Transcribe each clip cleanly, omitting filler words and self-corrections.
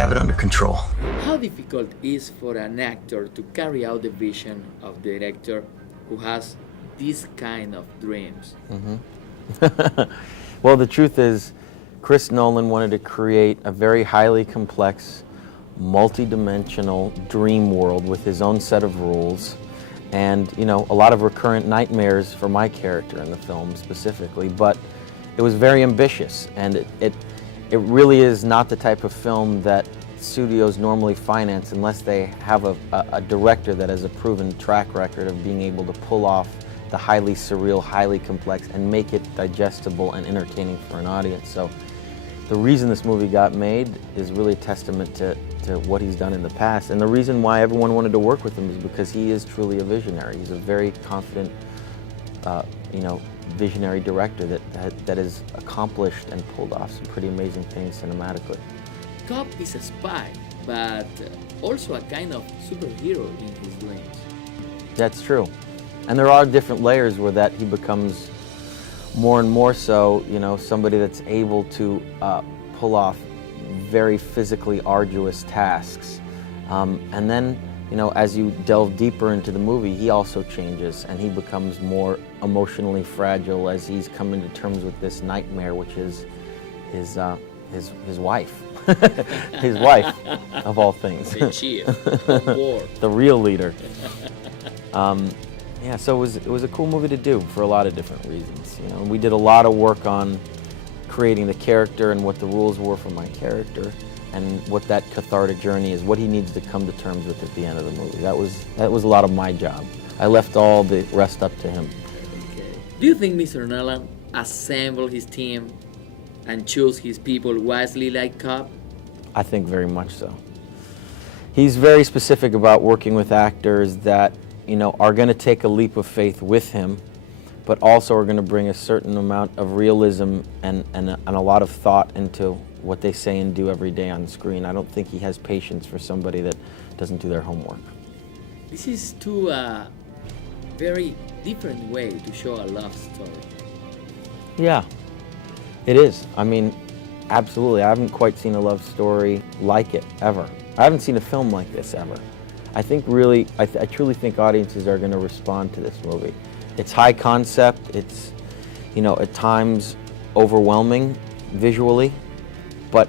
have it under control. How difficult is for an actor to carry out the vision of the director who has this kind of dreams? Well, the truth is, Chris Nolan wanted to create a very highly complex, multi-dimensional dream world with his own set of rules, and a lot of recurrent nightmares for my character in the film specifically. But it was very ambitious, and it really is not the type of film that studios normally finance unless they have a director that has a proven track record of being able to pull off the highly surreal, highly complex, and make it digestible and entertaining for an audience. So the reason this movie got made is really a testament to what he's done in the past. And the reason why everyone wanted to work with him is because he is truly a visionary. He's a very confident, visionary director that has accomplished and pulled off some pretty amazing things cinematically. Cop is a spy, but also a kind of superhero in his dreams. That's true. And there are different layers where that he becomes more and more so, somebody that's able to pull off very physically arduous tasks. And then, as you delve deeper into the movie, he also changes and he becomes more emotionally fragile as he's coming to terms with this nightmare, which is his wife. His wife, of all things. The chief of war. The real leader. So it was a cool movie to do for a lot of different reasons. And we did a lot of work on creating the character and what the rules were for my character, and what that cathartic journey is, what he needs to come to terms with at the end of the movie. That was a lot of my job. I left all the rest up to him. Okay. Do you think Mr. Nolan assembled his team and chose his people wisely like Cobb? I think very much so. He's very specific about working with actors that are going to take a leap of faith with him, but also are going to bring a certain amount of realism and a lot of thought into what they say and do every day on screen. I don't think he has patience for somebody that doesn't do their homework. This is two very different way to show a love story. Yeah, it is. I mean, absolutely. I haven't quite seen a love story like it, ever. I haven't seen a film like this, ever. I think really, I truly think audiences are going to respond to this movie. It's high concept, it's, at times overwhelming visually, but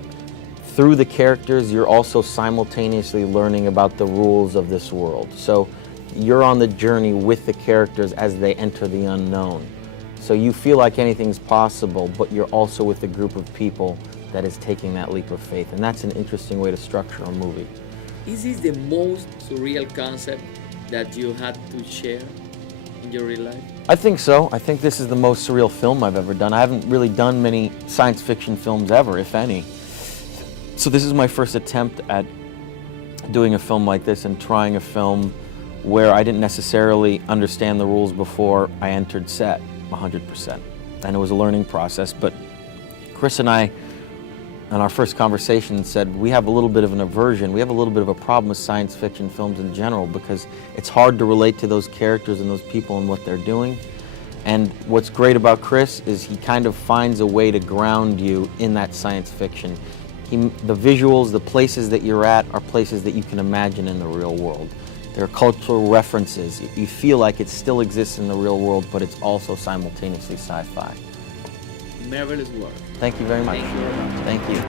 through the characters, you're also simultaneously learning about the rules of this world. So you're on the journey with the characters as they enter the unknown. So you feel like anything's possible, but you're also with a group of people that is taking that leap of faith. And that's an interesting way to structure a movie. Is this the most surreal concept that you had to share in your real life? I think so. I think this is the most surreal film I've ever done. I haven't really done many science fiction films ever, if any. So this is my first attempt at doing a film like this and trying a film where I didn't necessarily understand the rules before I entered set 100%. And it was a learning process, but Chris and I, in our first conversation, said we have a little bit of an aversion, we have a little bit of a problem with science fiction films in general because it's hard to relate to those characters and those people and what they're doing. And what's great about Chris is he kind of finds a way to ground you in that science fiction. The visuals, the places that you're at are places that you can imagine in the real world. There are cultural references. You feel like it still exists in the real world, but it's also simultaneously sci-fi. Marvelous work. Thank you very much. Thank you very much. Thank you.